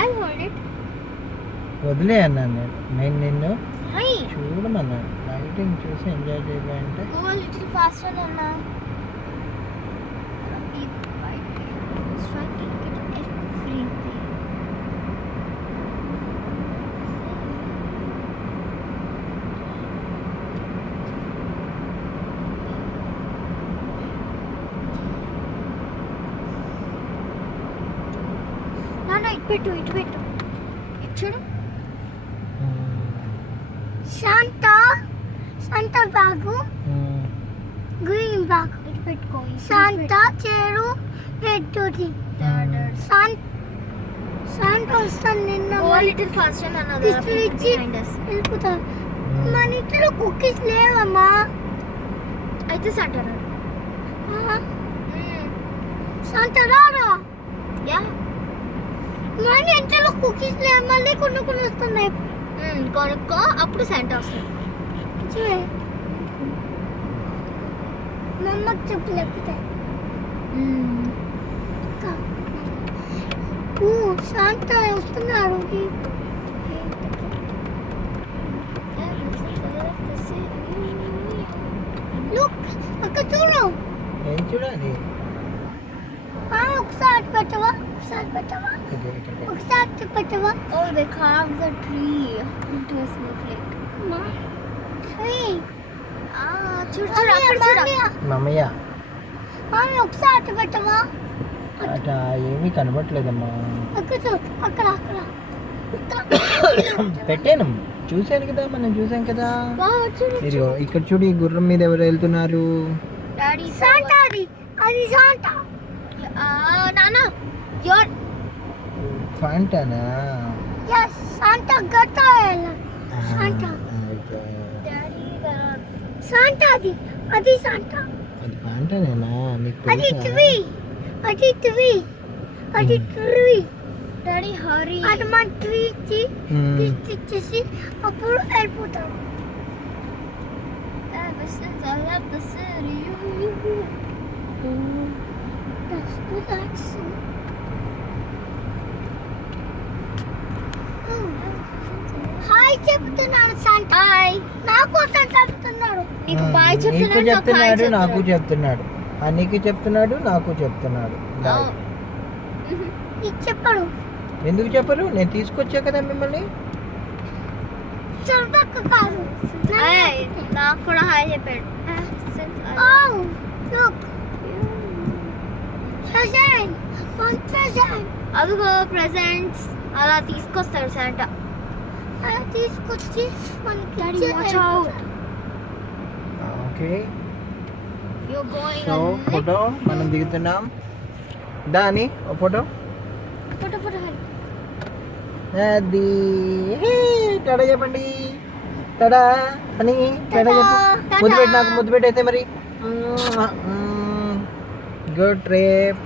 I'll hold it. వదిలే అన్నాను నేను నిన్ను చూడమన్నాను. లైటింగ్ చూసి ఎంజాయ్ చేయాలంటే Go a little faster, Nana. ఇటు పెట్టు ఇటు చూడు. శాంతా బాగు గ్రీన్ బాగు ఇటు పెట్టుకో. శాంతా చేరు రెడ్ శాంతా వస్తాను నిన్న లిటిల్ ఫాస్ట్ వెళ్ళిపోతాను. మన ఇంట్లో కుక్కీస్ లేవమ్మా. అయితే శాంతా రారా. యా మన ఇంట్లో కుక్కీస్ లేవు, మళ్ళీ కొన్ని వస్తున్నాయి. కొనుక్కో, అప్పుడు శాంతా వస్తుంది. మా అమ్మకి చెప్పు లేకపోతే. శాంతా వస్తున్నారు. అక్కడ చూడు. ఏం చూడాలి? ఒకసారి పెట్టవా? ఒకసారి పెట్టవా? Oh, they carved the tree into a snowflake. Tree. చూడు మమ్మయ్య ఒకసారి పెట్టవా? అట ఏమీ కనబట్లేదమ్మా. అక్కడ పెట్టాను, చూశాను కదా, మనం చూసాం కదా. ఇదిగో ఇక్కడ చూడు, ఈ గుర్రం మీద ఎవరు వెళ్తున్నారు? అది శాంతా. నానా ఫాంటానా? yes శాంతా గట్టా శాంతా శాంతా అది శాంతా. అది ఫాంటానేనా? మీకు అది ట్రీ డాడీ హరి. అది మన ట్రీ తీసి అప్పుడు వెళ్ళిపోతాం. హాయ్ చెప్తున్నాడు శాంతా. హాయ్ నా కోసం చెప్తున్నాడు. నీకు బాయ్ చెప్తున్నాడు, నాకు చెప్తున్నాడు. నీకు చెప్తున్నాడు, నాకు చెప్తున్నాడు. చెప్పడు. ఎందుకు చెప్పరు? నేను తీసుకొచ్చా కదా మిమ్మల్ని. నాకు కూడా హాయ్ చెప్పాడు. అదిగో ప్రెజెంట్స్ అలా తీసుకొస్తాడు శాంటా. అలా తీసుకొచ్చి ఓకే. సో ఫోటో మనం దిగుతున్నాం. దాని ఫోటో అది టడా చెప్పండి. టడా అని టడా చెప్పు. ముద్దు పెట్టి, నాకు ముద్దు పెట్టయితే మరి. Good trip.